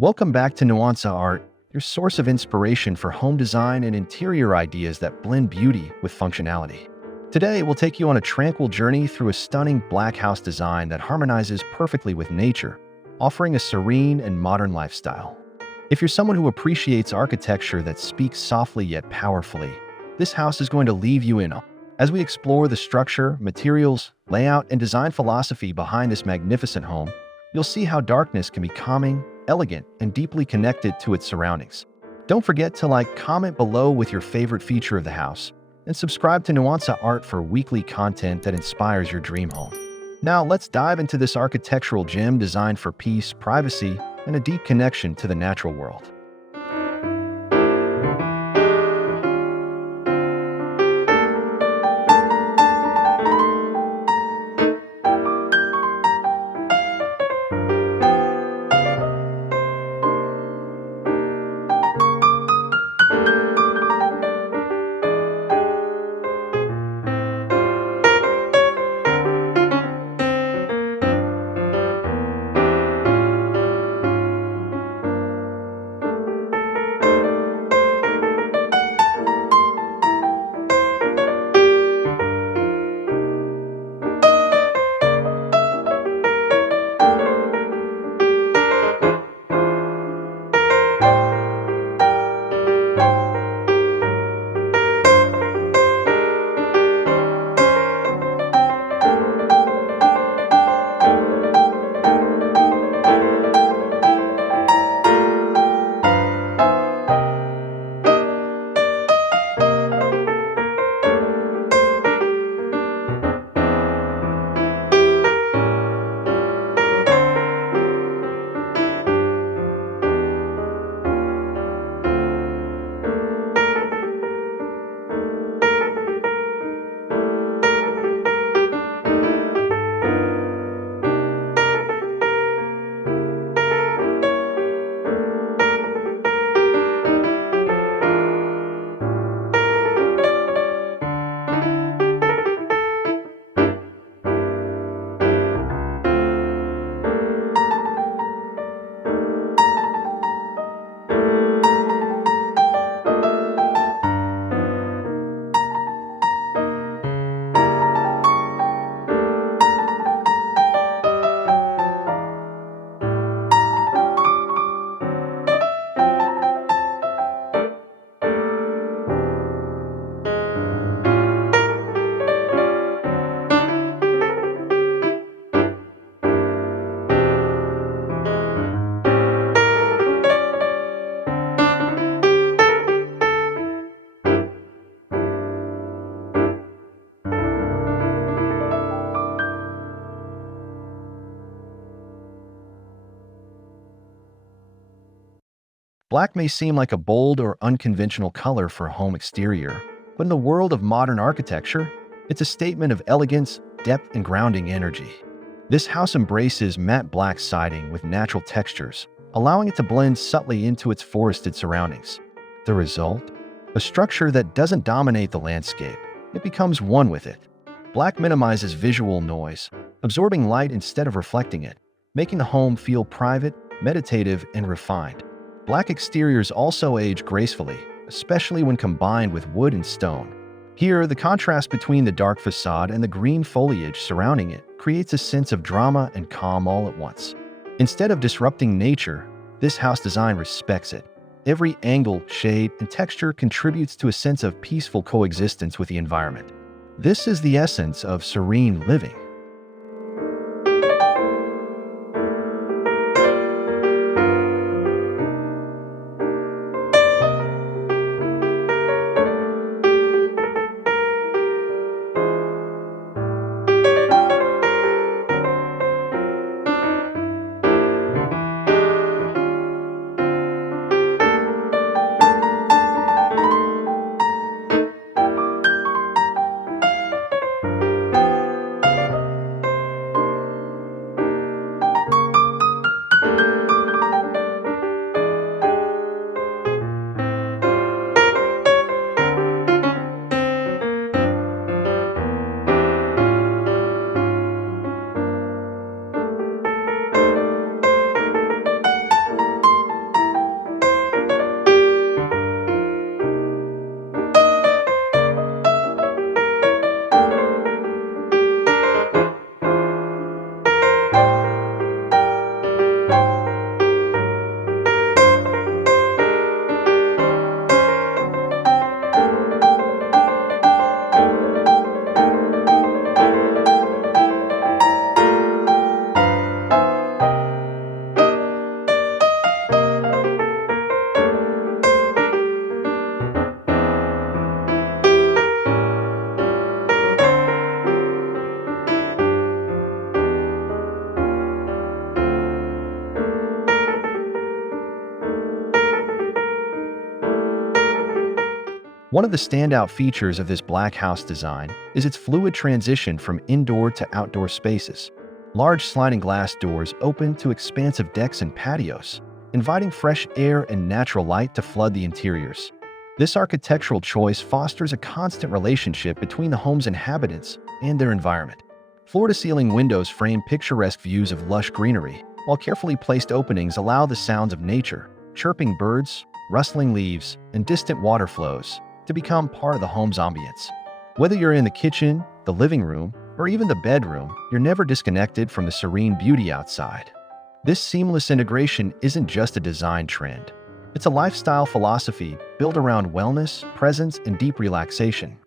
Welcome back to Nuanza Art, your source of inspiration for home design and interior ideas that blend beauty with functionality. Today, we'll take you on a tranquil journey through a stunning black house design that harmonizes perfectly with nature, offering a serene and modern lifestyle. If you're someone who appreciates architecture that speaks softly yet powerfully, this house is going to leave you in awe. As we explore the structure, materials, layout, and design philosophy behind this magnificent home, you'll see how darkness can be calming, elegant, and deeply connected to its surroundings. Don't forget to comment below with your favorite feature of the house, and subscribe to Nuanza Art for weekly content that inspires your dream home. Now let's dive into this architectural gem designed for peace, privacy, and a deep connection to the natural world. Black may seem like a bold or unconventional color for a home exterior, but in the world of modern architecture, it's a statement of elegance, depth, and grounding energy. This house embraces matte black siding with natural textures, allowing it to blend subtly into its forested surroundings. The result? A structure that doesn't dominate the landscape, it becomes one with it. Black minimizes visual noise, absorbing light instead of reflecting it, making the home feel private, meditative, and refined. Black exteriors also age gracefully, especially when combined with wood and stone. Here, the contrast between the dark facade and the green foliage surrounding it creates a sense of drama and calm all at once. Instead of disrupting nature, this house design respects it. Every angle, shade, and texture contributes to a sense of peaceful coexistence with the environment. This is the essence of serene living. One of the standout features of this black house design is its fluid transition from indoor to outdoor spaces. Large sliding glass doors open to expansive decks and patios, inviting fresh air and natural light to flood the interiors. This architectural choice fosters a constant relationship between the home's inhabitants and their environment. Floor-to-ceiling windows frame picturesque views of lush greenery, while carefully placed openings allow the sounds of nature, chirping birds, rustling leaves, and distant water flows to become part of the home's ambience. Whether you're in the kitchen, the living room, or even the bedroom, you're never disconnected from the serene beauty outside. This seamless integration isn't just a design trend. It's a lifestyle philosophy built around wellness, presence, and deep relaxation.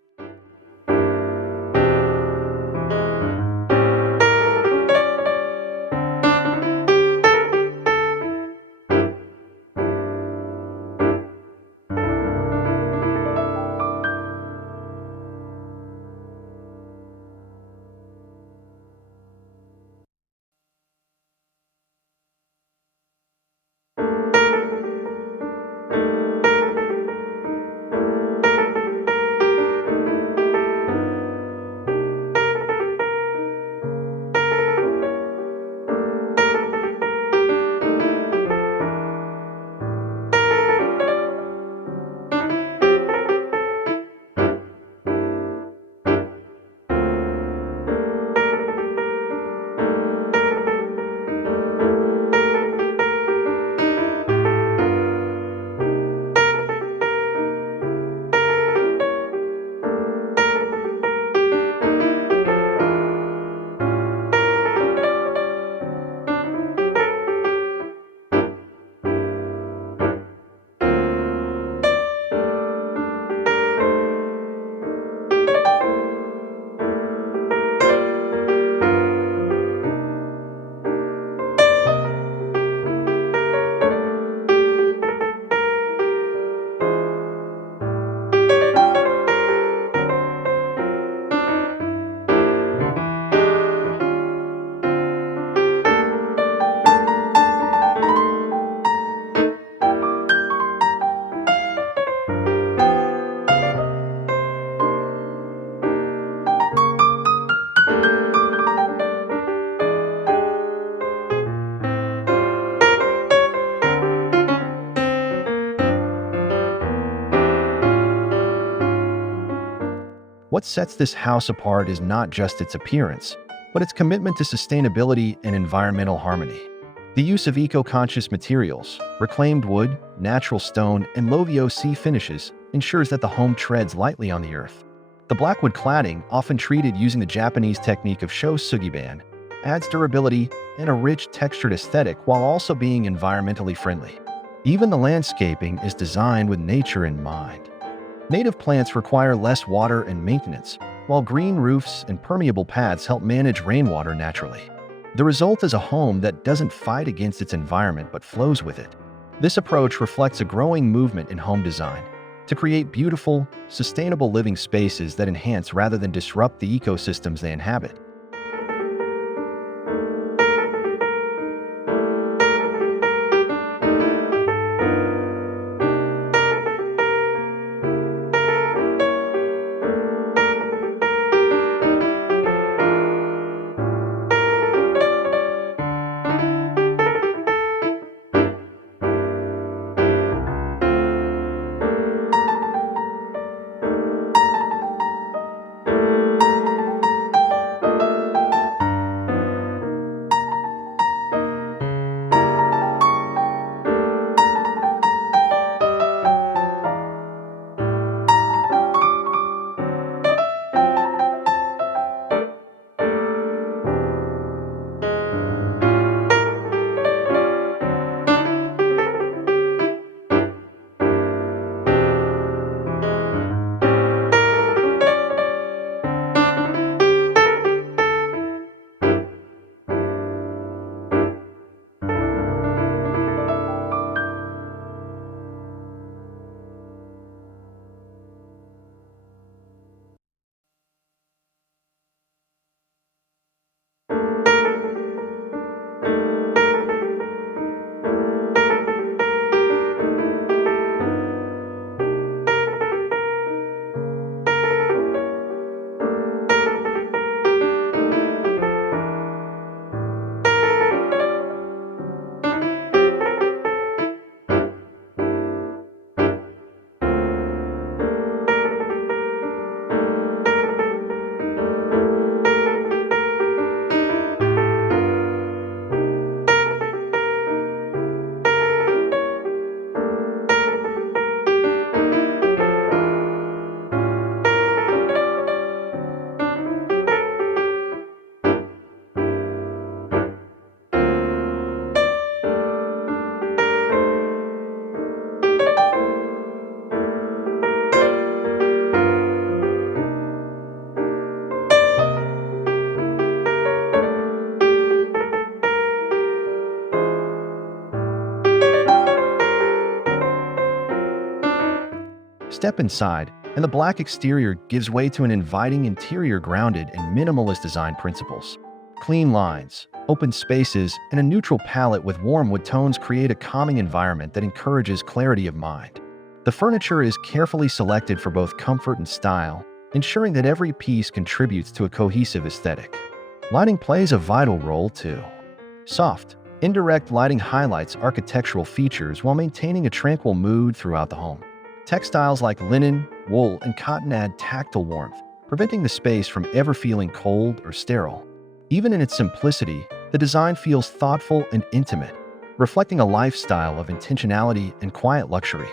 What sets this house apart is not just its appearance, but its commitment to sustainability and environmental harmony. The use of eco-conscious materials, reclaimed wood, natural stone, and low VOC finishes ensures that the home treads lightly on the earth. The blackwood cladding, often treated using the Japanese technique of Shou Sugi Ban, adds durability and a rich, textured aesthetic while also being environmentally friendly. Even the landscaping is designed with nature in mind. Native plants require less water and maintenance, while green roofs and permeable paths help manage rainwater naturally. The result is a home that doesn't fight against its environment but flows with it. This approach reflects a growing movement in home design to create beautiful, sustainable living spaces that enhance rather than disrupt the ecosystems they inhabit. Step inside, and the black exterior gives way to an inviting interior grounded in minimalist design principles. Clean lines, open spaces, and a neutral palette with warm wood tones create a calming environment that encourages clarity of mind. The furniture is carefully selected for both comfort and style, ensuring that every piece contributes to a cohesive aesthetic. Lighting plays a vital role too. Soft, indirect lighting highlights architectural features while maintaining a tranquil mood throughout the home. Textiles like linen, wool, and cotton add tactile warmth, preventing the space from ever feeling cold or sterile. Even in its simplicity, the design feels thoughtful and intimate, reflecting a lifestyle of intentionality and quiet luxury.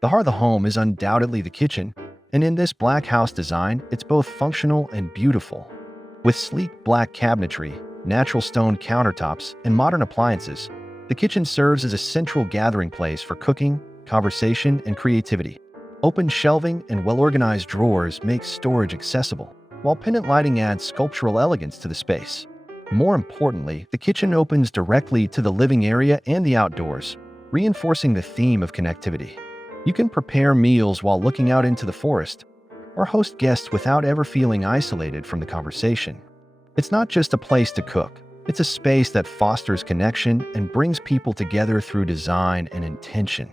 The heart of the home is undoubtedly the kitchen, and in this black house design, it's both functional and beautiful. With sleek black cabinetry, natural stone countertops, and modern appliances, the kitchen serves as a central gathering place for cooking, conversation, and creativity. Open shelving and well-organized drawers make storage accessible, while pendant lighting adds sculptural elegance to the space. More importantly, the kitchen opens directly to the living area and the outdoors, reinforcing the theme of connectivity. You can prepare meals while looking out into the forest, or host guests without ever feeling isolated from the conversation. It's not just a place to cook, it's a space that fosters connection and brings people together through design and intention.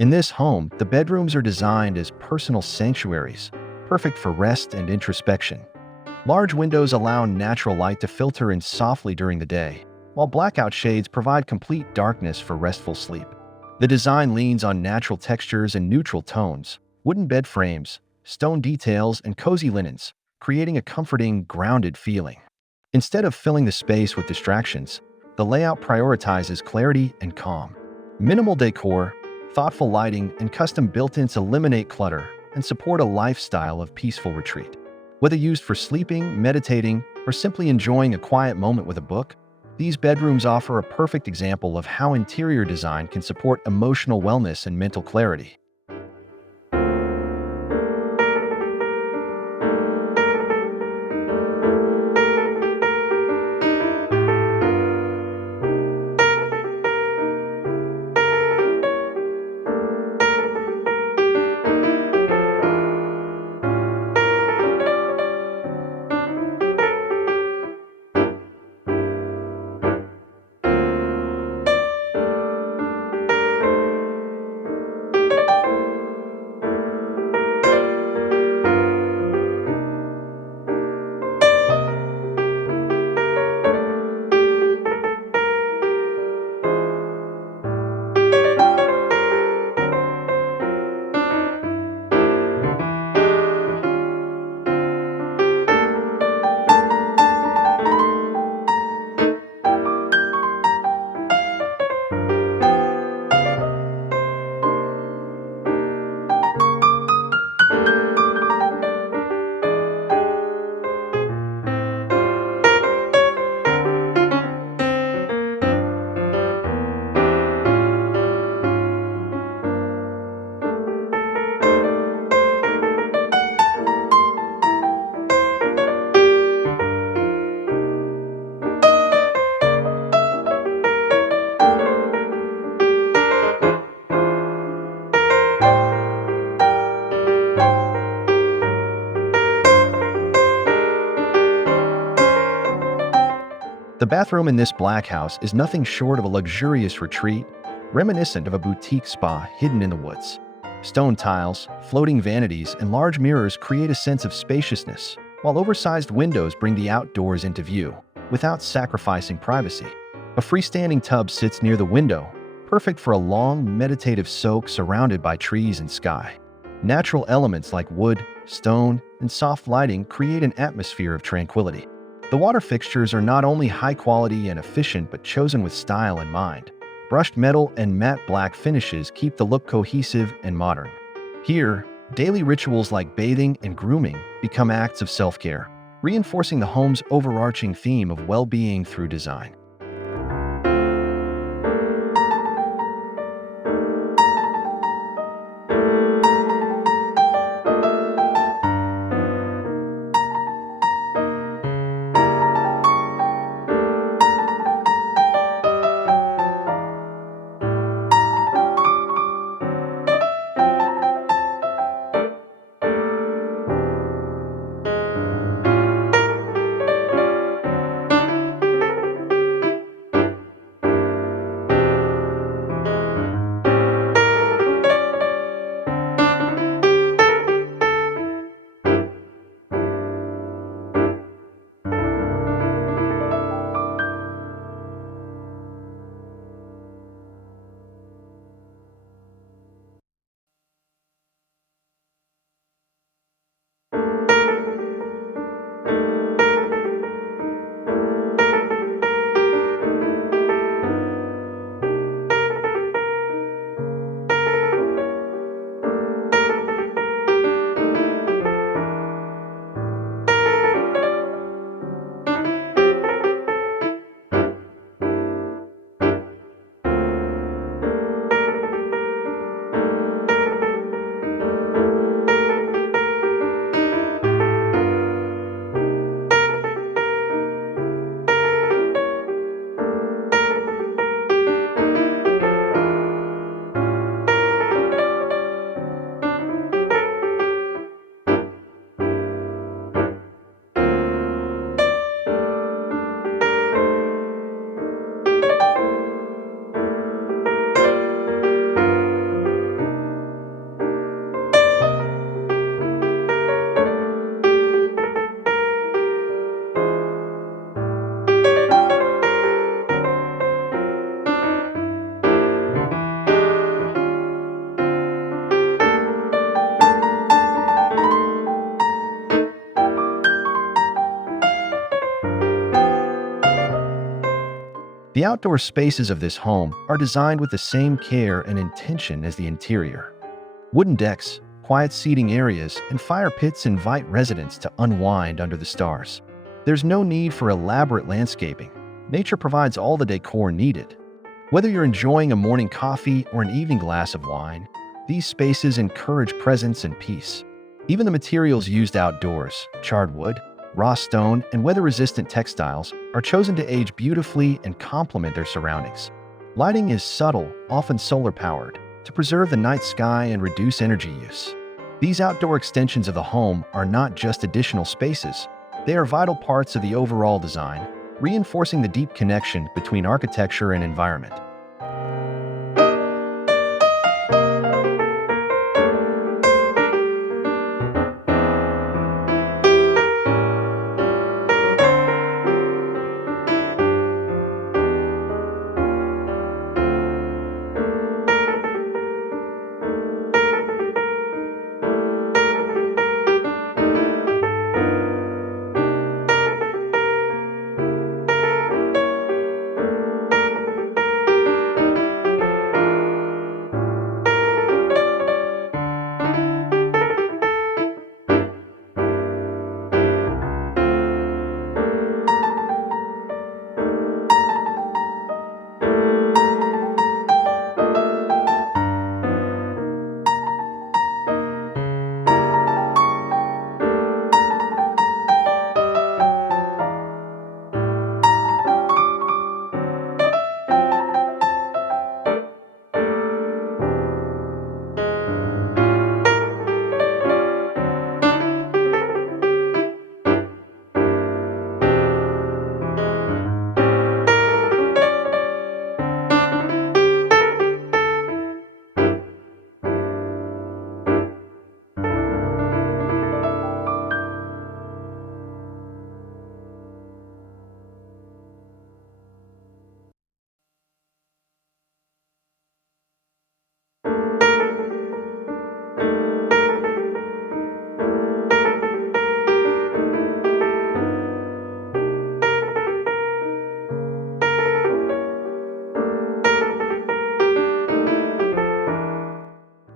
In this home, the bedrooms are designed as personal sanctuaries, perfect for rest and introspection. Large windows allow natural light to filter in softly during the day, while blackout shades provide complete darkness for restful sleep. The design leans on natural textures and neutral tones, wooden bed frames, stone details, and cozy linens, creating a comforting, grounded feeling. Instead of filling the space with distractions, the layout prioritizes clarity and calm. Minimal decor, thoughtful lighting, and custom built-ins eliminate clutter and support a lifestyle of peaceful retreat. Whether used for sleeping, meditating, or simply enjoying a quiet moment with a book, these bedrooms offer a perfect example of how interior design can support emotional wellness and mental clarity. The bathroom in this black house is nothing short of a luxurious retreat, reminiscent of a boutique spa hidden in the woods. Stone tiles, floating vanities, and large mirrors create a sense of spaciousness, while oversized windows bring the outdoors into view, without sacrificing privacy. A freestanding tub sits near the window, perfect for a long, meditative soak surrounded by trees and sky. Natural elements like wood, stone, and soft lighting create an atmosphere of tranquility. The water fixtures are not only high quality and efficient but chosen with style in mind. Brushed metal and matte black finishes keep the look cohesive and modern. Here, daily rituals like bathing and grooming become acts of self-care, reinforcing the home's overarching theme of well-being through design. The outdoor spaces of this home are designed with the same care and intention as the interior. Wooden decks, quiet seating areas, and fire pits invite residents to unwind under the stars. There's no need for elaborate landscaping. Nature provides all the decor needed. Whether you're enjoying a morning coffee or an evening glass of wine, these spaces encourage presence and peace. Even the materials used outdoors, charred wood, raw stone, and weather-resistant textiles, are chosen to age beautifully and complement their surroundings. Lighting is subtle, often solar-powered, to preserve the night sky and reduce energy use. These outdoor extensions of the home are not just additional spaces, they are vital parts of the overall design, reinforcing the deep connection between architecture and environment.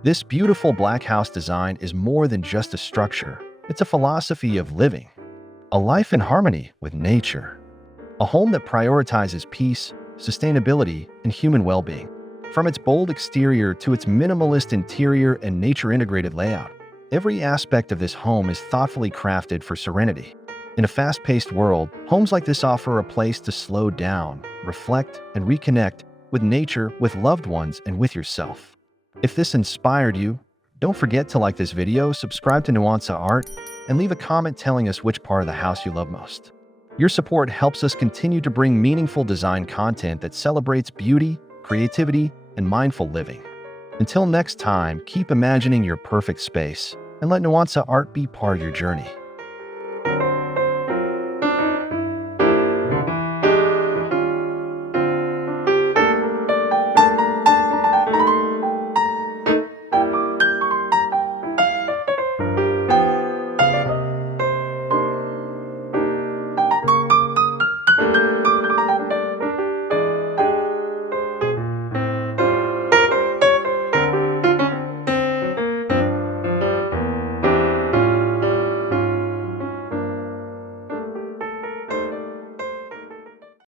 This beautiful black house design is more than just a structure. It's a philosophy of living, a life in harmony with nature, a home that prioritizes peace, sustainability, and human well-being. From its bold exterior to its minimalist interior and nature-integrated layout, every aspect of this home is thoughtfully crafted for serenity. In a fast-paced world, homes like this offer a place to slow down, reflect, and reconnect with nature, with loved ones, and with yourself. If this inspired you, don't forget to like this video, subscribe to Nuansa Art, and leave a comment telling us which part of the house you love most. Your support helps us continue to bring meaningful design content that celebrates beauty, creativity, and mindful living. Until next time, keep imagining your perfect space and let Nuansa Art be part of your journey.